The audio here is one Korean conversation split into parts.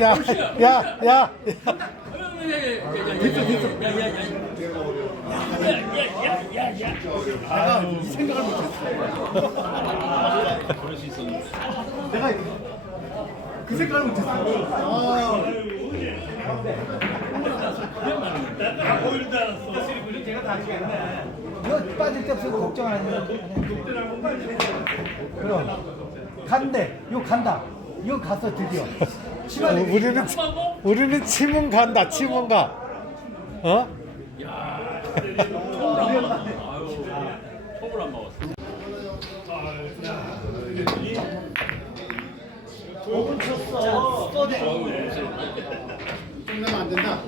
야, 야, 야. 내가 이 생각을 못했어. 그럴 수 있었는데. 내가 그 생각을 못했어. 아. 이거 빠질 데 없어 걱정 안 해요. 그럼 간대. 이거 간다. 이거 갔어 드디어. 치마 내기. 어, 우리는 치- 우리는 치문 간다 치문 가 어? 톱을 안 먹었어. 끝나면 안 된다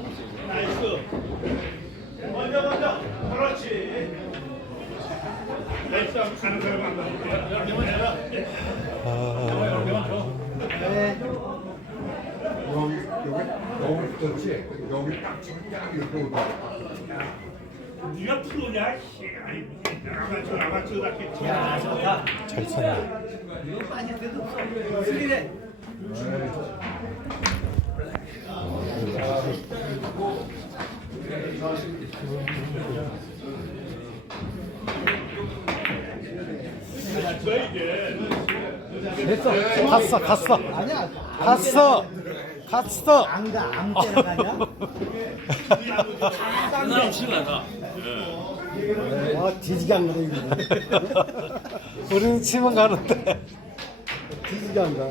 먼저 여기 너무 붙었지? 여기 딱 정장 이렇게 오다. 네가 프로냐? 씨, 아니 무슨 아마추어 아마추어답게 야 좋다. 잘 쳤네 이거 빠질 데도 없어. 스리래. 됐어. 갔어 갔어 아니야. 갔어 갔어 안가 아무 때나 가냐? 그 사람 치고 나가. 아 뒤지게 안 가네 이거. 우리는 치문 가는데 뒤지게 안 가.